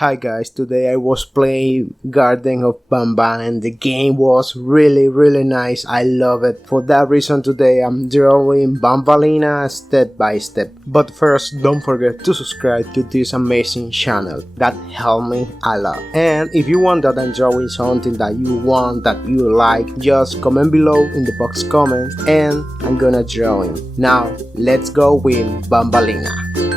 Hi guys, today I was playing Garten of Banban and the game was really nice. I love it. For that reason today I'm drawing Banbaleena step by step. But first, don't forget to subscribe to this amazing channel. That helped me a lot. And if you want that I'm drawing something that you want, that you like, just comment below in the box comments and I'm gonna draw it. Now let's go with Banbaleena.